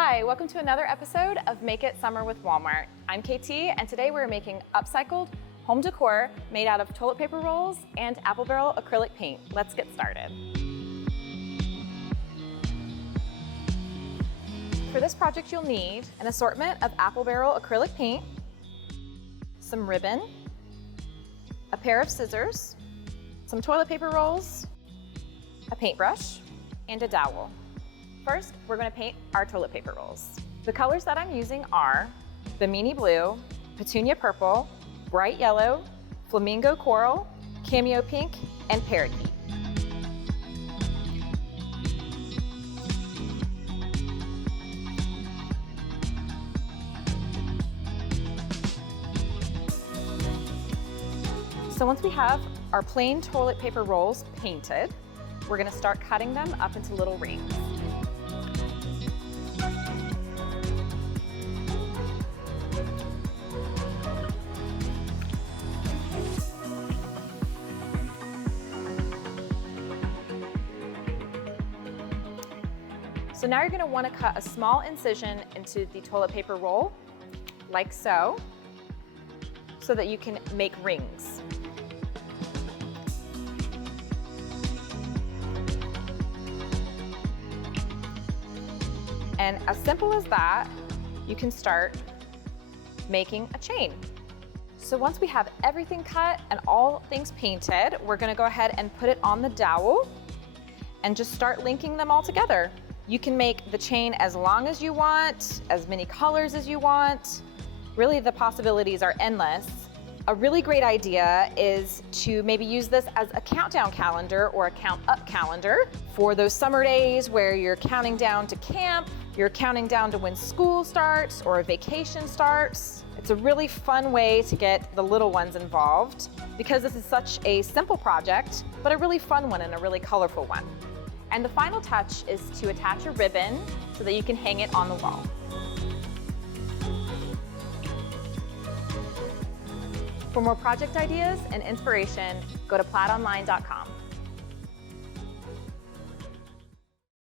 Hi, welcome to another episode of Make It Summer with Walmart. I'm KT, and today we're making upcycled home decor made out of toilet paper rolls and apple barrel acrylic paint. Let's get started. For this project, you'll need an assortment of apple barrel acrylic paint, some ribbon, a pair of scissors, some toilet paper rolls, a paintbrush, and a dowel. First, we're going to paint our toilet paper rolls. The colors that I'm using are Bimini Blue, Petunia Purple, Bright Yellow, Flamingo Coral, Cameo Pink, and Parakeet. So once we have our plain toilet paper rolls painted, we're going to start cutting them up into little rings. So now you're going to want to cut a small incision into the toilet paper roll, like so that you can make rings. And as simple as that, you can start making a chain. So once we have everything cut and all things painted, we're going to go ahead and put it on the dowel and just start linking them all together. You can make the chain as long as you want, as many colors as you want. Really, the possibilities are endless. A really great idea is to maybe use this as a countdown calendar or a count up calendar for those summer days where you're counting down to camp, you're counting down to when school starts or a vacation starts. It's a really fun way to get the little ones involved because this is such a simple project, but a really fun one and a really colorful one. And the final touch is to attach a ribbon so that you can hang it on the wall. For more project ideas and inspiration, go to plaidonline.com.